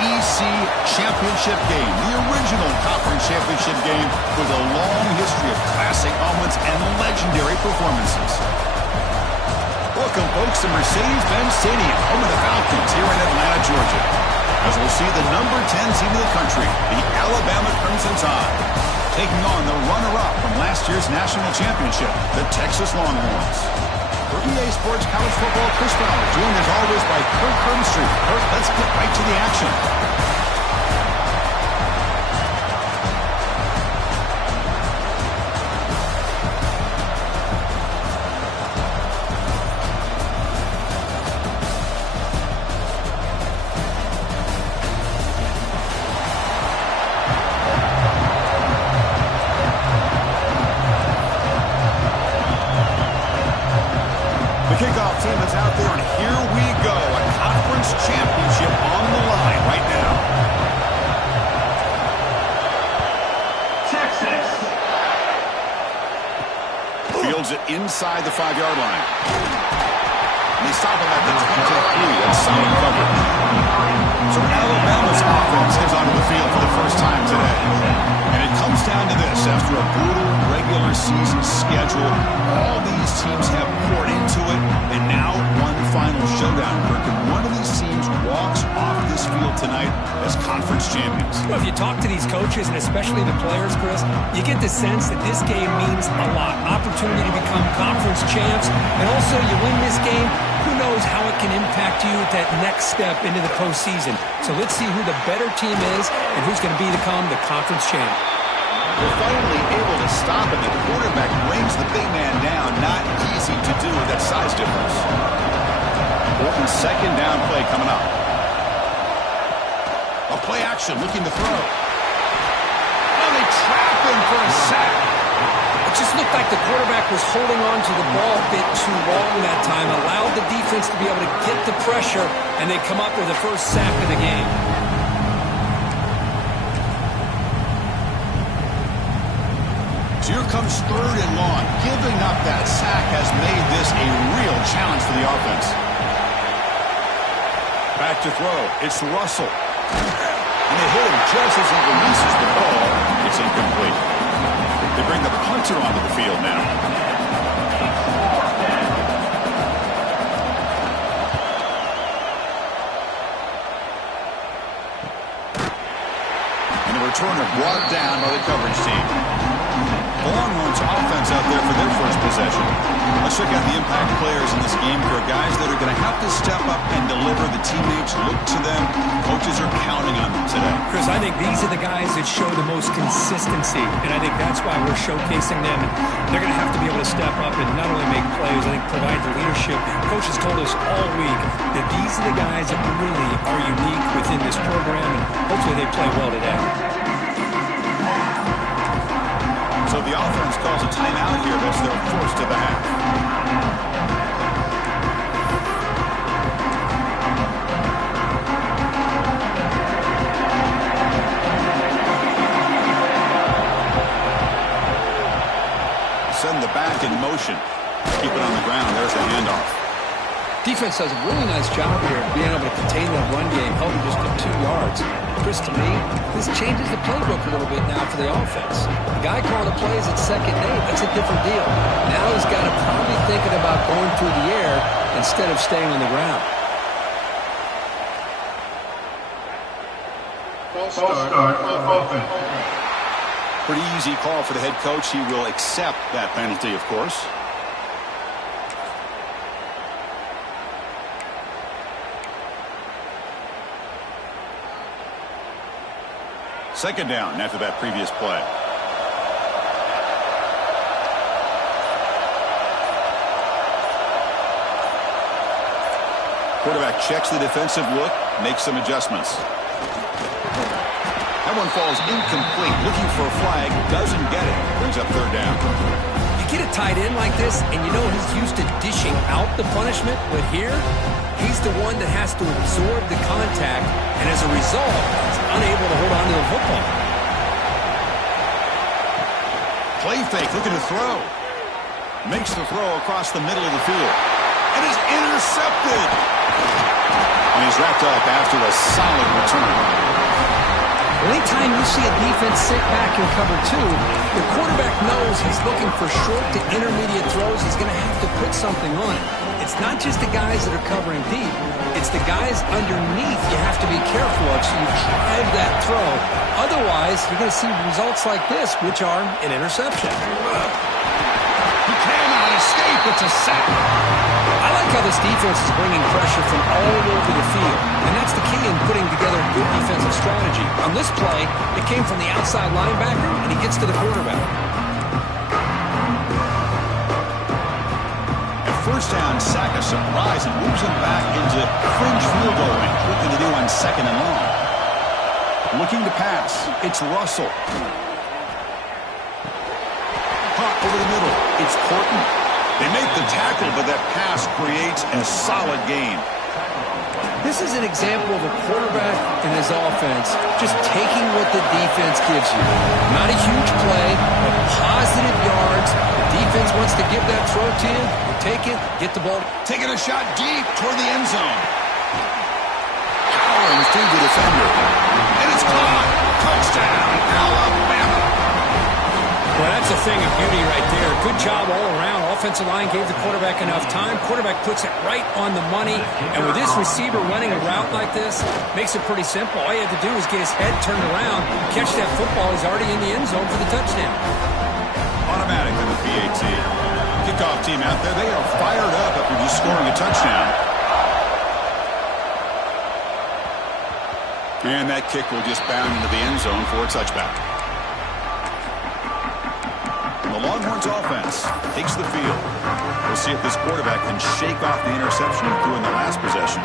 SEC championship game, the original conference championship game with a long history of classic moments and legendary performances. Welcome, folks, to Mercedes-Benz Stadium, home of the Falcons here in Atlanta, Georgia. As we'll see the number 10 team in the country, the Alabama Crimson Tide, taking on the runner-up from last year's national championship, the Texas Longhorns. For EA Sports College Football, Chris Fowler, joined as always by Kirk Herbstreit. Kirk, let's get right to the action. Kickoff team is out there, and here we go. A conference championship on the line right now. Texas. Fields it inside the 5-yard line. And they stop him at the 23. That's solid coverage. So Alabama's offense heads onto the field for the first time today. And it comes down to this. After a brutal regular season schedule, all these teams have poured into it, and now one final showdown, Kirk. And one of these teams walks off this field tonight as conference champions. Well, if you talk to these coaches, and especially the players, Chris, you get the sense that this game means a lot. Opportunity to become conference champs, and also you win this game, who knows how it can impact you at that next step into the postseason. So let's see who the better team is and who's going to become the conference champ. They're finally able to stop him. The quarterback brings the big man down. Not easy to do with that size difference. Bolton's second down play coming up. A play action looking to throw. Oh, they trap him for a sack. It just looked like the quarterback was holding on to the ball a bit too long that time, allowed the defense to be able to get the pressure, and they come up with the first sack of the game. So here comes 3rd and long. Giving up that sack has made this a real challenge for the offense. Back to throw. It's Russell. And they hit him just as he releases the ball. It's incomplete. They bring the punter onto the field now. And the returner brought down by the coverage team. The Longhorns offense out there for their first possession. Let's check out the impact players in this game. For guys that are going to have to step up and deliver. The teammates look to them. Coaches are counting on them today. Chris, I think these are the guys that show the most consistency, and I think that's why we're showcasing them. They're going to have to be able to step up and not only make plays, I think provide the leadership. Coaches told us all week that these are the guys that really are unique within this program, and hopefully they play well today. So the offense calls a timeout here. That's their first of the half. Send the back in motion. Keep it on the ground. There's the handoff. Defense does a really nice job here of being able to contain that run game, held him just to 2 yards. Chris, to me, this changes the playbook a little bit now for the offense. The guy calling the plays at 2nd and 8, that's a different deal. Now he's got to probably thinking about going through the air instead of staying on the ground. False start offense. Pretty easy call for the head coach. He will accept that penalty, of course. Second down after that previous play. Quarterback checks the defensive look, makes some adjustments. That one falls incomplete. Looking for a flag, doesn't get it. Brings up 3rd down. You get a tight end like this, and you know he's used to dishing out the punishment, but here, he's the one that has to absorb the contact, and as a result, he's unable to hold on to the football. Play fake, looking to throw. Makes the throw across the middle of the field. And is intercepted. A And he's wrapped up after a solid return. Anytime you see a defense sit back in cover two, the quarterback knows he's looking for short to intermediate throws. He's going to have to put something on it. It's not just the guys that are covering deep. It's the guys underneath you have to be careful of so you drive that throw. Otherwise, you're going to see results like this, which are an interception. He cannot escape. It's a sack. I like how this defense is bringing pressure from all over the field, and that's the key in putting together good defensive strategy. On this play, it came from the outside linebacker, and he gets to the quarterback. At first down, sack a surprise and moves him back into fringe field goal range. Looking to do on 2nd and long. Looking to pass. It's Russell. Caught over the middle. It's Horton. They make the tackle, but that pass creates a solid gain. This is an example of a quarterback and his offense just taking what the defense gives you. Not a huge play, but positive yards. The defense wants to give that throw to you. You take it, get the ball. Taking a shot deep toward the end zone. Powering through the defender. And it's caught. Touchdown, Alabama. Well, that's a thing of beauty right there. Good job all around. Offensive line gave the quarterback enough time. Quarterback puts it right on the money. And with this receiver running a route like this, makes it pretty simple. All you have to do is get his head turned around, catch that football. He's already in the end zone for the touchdown. Automatic in the PAT. Kickoff team out there, they are fired up after just scoring a touchdown. And that kick will just bound into the end zone for a touchback. The Longhorns offense takes the field. We'll see if this quarterback can shake off the interception he threw in the last possession.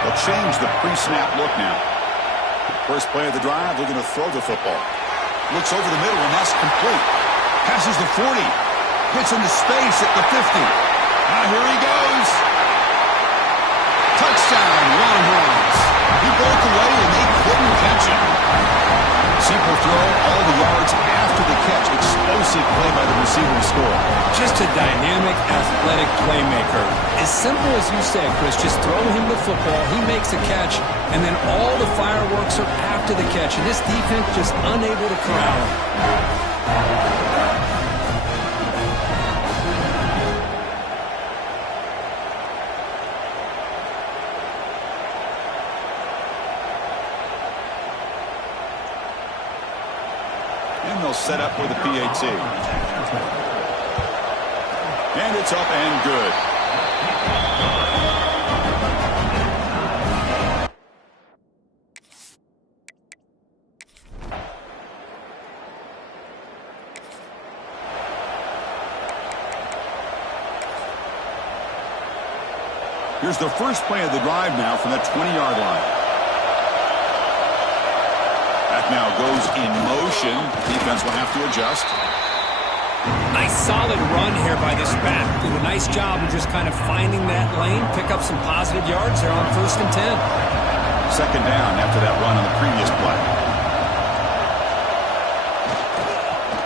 They'll change the pre-snap look now. First play of the drive, looking to throw the football. Looks over the middle, and that's complete. Passes the 40. Gets into space at the 50. Now here he goes. Touchdown, Longhorns. He broke away, and they couldn't catch him. Simple throw, all the yards after the catch. Explosive play by the receiver to score. Just a dynamic, athletic playmaker. As simple as you said, Chris, just throw him the football, he makes a catch, and then all the fireworks are after the catch. And this defense just unable to corral him. And they'll set up for the PAT. And it's up and good. Here's the first play of the drive now from that 20-yard line. Now goes in motion. Defense will have to adjust. Nice solid run here by this back. Did a nice job of just kind of finding that lane, pick up some positive yards there on 1st and 10. Second down after that run on the previous play.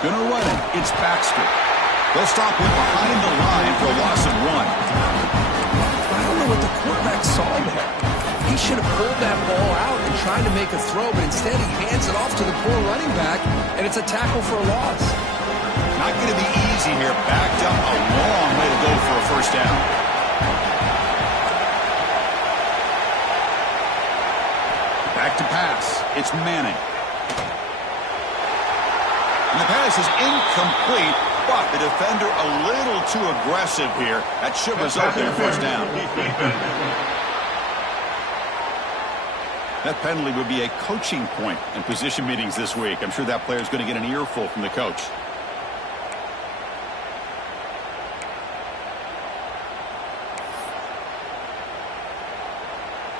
Gonna run it. It's Baxter. They'll stop him behind the line for a loss of 1. I don't know what the quarterback saw there. He should have pulled that ball out and tried to make a throw, but instead he hands it off to the poor running back, and it's a tackle for a loss. Not going to be easy here. Backed up a long way to go for a first down. Back to pass. It's Manning. And the pass is incomplete, but the defender a little too aggressive here. That should result in a first down. That penalty would be a coaching point in position meetings this week. I'm sure that player is going to get an earful from the coach.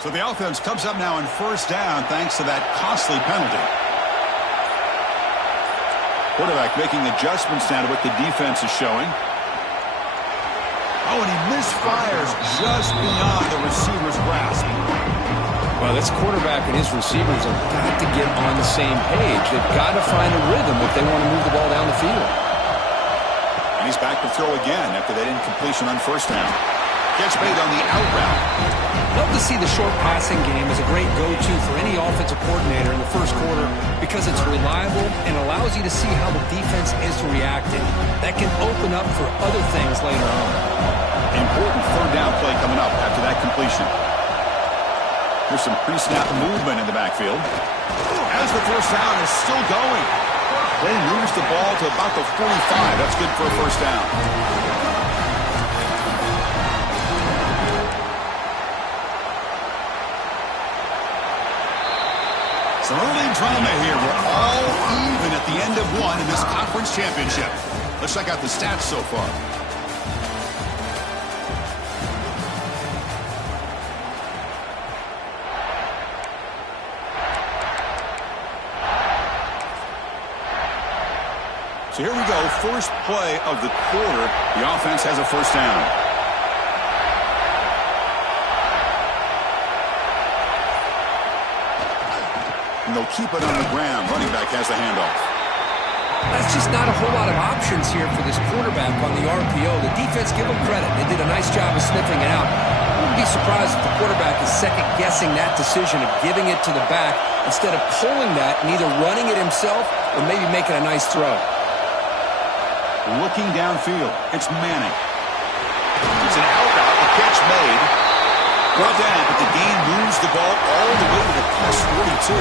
So the offense comes up now in first down thanks to that costly penalty. Quarterback making adjustments now to what the defense is showing. Oh, and he misfires just beyond the receiver's grasp. Well, this quarterback and his receivers have got to get on the same page. They've got to find a rhythm if they want to move the ball down the field. And he's back to throw again after that incompletion on first down. Catch made on the out route. Love to see the short passing game as a great go-to for any offensive coordinator in the first quarter because it's reliable and allows you to see how the defense is reacting. That can open up for other things later on. Important third down play coming up after that completion. There's some pre-snap movement in the backfield. As the first down is still going. Then moves the ball to about the 45. That's good for a first down. Some early drama here. We're all even at the end of one in this conference championship. Let's check out the stats so far. So here we go. First play of the quarter. The offense has a first down. And they'll keep it on the ground. Running back has the handoff. That's just not a whole lot of options here for this quarterback on the RPO. The defense, give them credit. They did a nice job of sniffing it out. I wouldn't be surprised if the quarterback is second-guessing that decision of giving it to the back instead of pulling that and either running it himself or maybe making a nice throw. Looking downfield. It's Manning. It's an out route. The catch made. Brought down, but the game moves the ball all the way to the plus 42.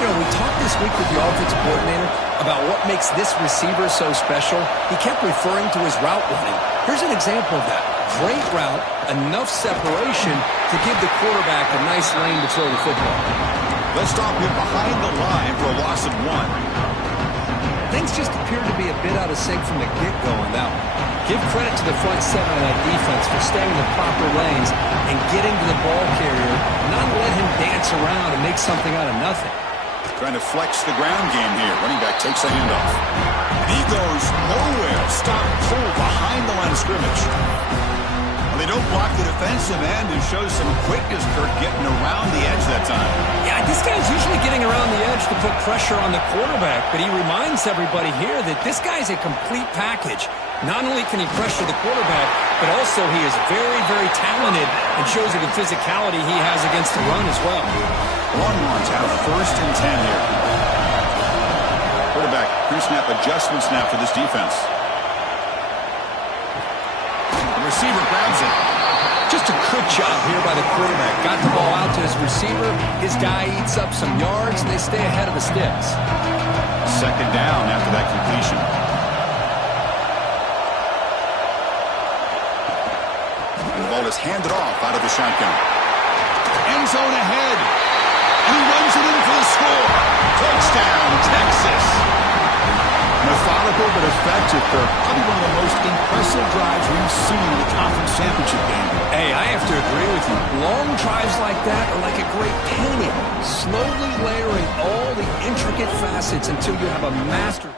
You know, we talked this week with the offensive coordinator about what makes this receiver so special. He kept referring to his route running. Here's an example of that. Great route, enough separation to give the quarterback a nice lane to throw the football. Let's stop him behind the line for a loss of 1. Things just appear to be a bit out of sync from the get-go on that one. Give credit to the front seven of that defense for staying in the proper lanes and getting to the ball carrier, not let him dance around and make something out of nothing. Trying to flex the ground game here. Running back takes a handoff. And he goes nowhere. Stop pull behind the line of scrimmage. Well, they don't block the defensive end and shows some quickness, Kirk, getting around the edge that time. Yeah, this guy's usually getting around the edge to put pressure on the quarterback, but he reminds everybody here that this guy's a complete package. Not only can he pressure the quarterback, but also he is very, very talented and shows you the physicality he has against the run as well. Longhorns have first and 10 here. Quarterback, pre-snap adjustments now for this defense. The receiver grabs it. Just a good job here by the quarterback. Got the ball out to his receiver. His guy eats up some yards, and they stay ahead of the sticks. Second down after that completion. And the ball is handed off out of the shotgun. End zone ahead. And he runs it in for the score. Touchdown, Texas. Methodical but effective, Kirk. Probably one of the most impressive drives we've seen in the conference championship game. Hey, I have to agree with you. Long drives like that are like a great painting. Slowly layering all the intricate facets until you have a masterpiece.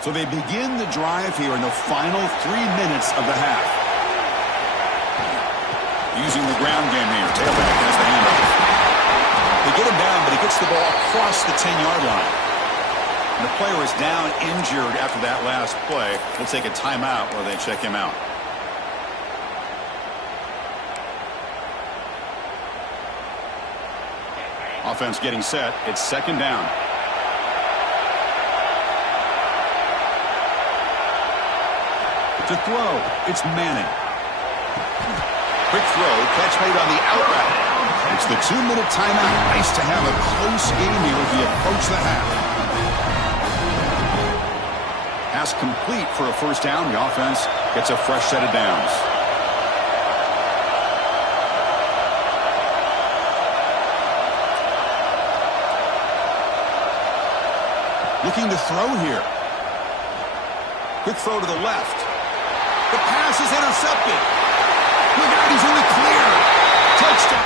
So they begin the drive here in the final 3 minutes of the half. Using the ground game here. Tailback has the handoff. They get him down, but he gets the ball across the 10-yard line. And the player is down injured after that last play. We'll take a timeout while they check him out. Offense getting set. It's second down. To throw, it's Manning. Quick throw, catch made on the out route. It's the 2-minute timeout. Nice to have a close game here as we approach the half. Pass complete for a first down. The offense gets a fresh set of downs. Looking to throw here. Quick throw to the left. The pass is intercepted. Look out, he's in the clear. Touchdown.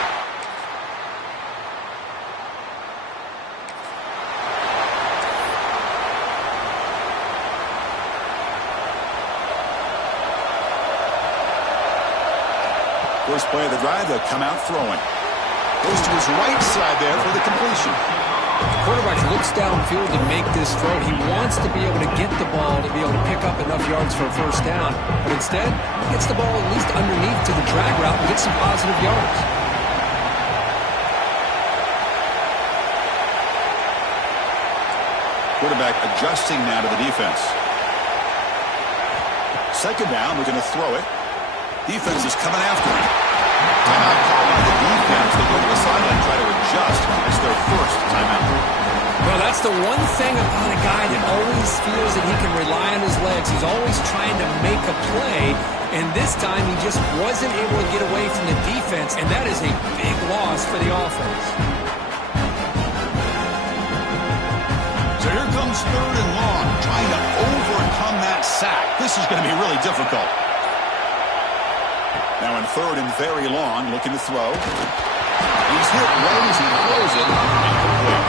First play of the drive, they'll come out throwing. Goes to his right side there for the completion. The quarterback looks downfield to make this throw. He wants to be able to get the ball to be able to pick up enough yards for a first down. But instead, he gets the ball at least underneath to the drag route and gets some positive yards. Quarterback adjusting now to the defense. Second down, we're going to throw it. Defense is coming after him. Timeout call by the defense. They go to the sideline, try to adjust. It's their first timeout. Well, that's the one thing about a guy that always feels that he can rely on his legs. He's always trying to make a play, and this time he just wasn't able to get away from the defense, and that is a big loss for the offense. So here comes third and long, trying to overcome that sack. This is going to be really difficult. Now in third and very long, looking to throw. He's hit right as he throws it. Incomplete.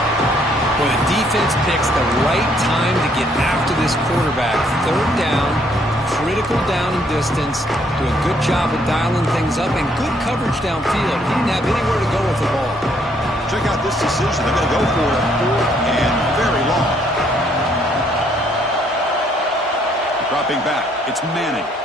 Well, the defense picks the right time to get after this quarterback. Third down, critical down and distance. Do a good job of dialing things up and good coverage downfield. He didn't have anywhere to go with the ball. Check out this decision. They're going to go for it fourth and very long. Dropping back, it's Manning.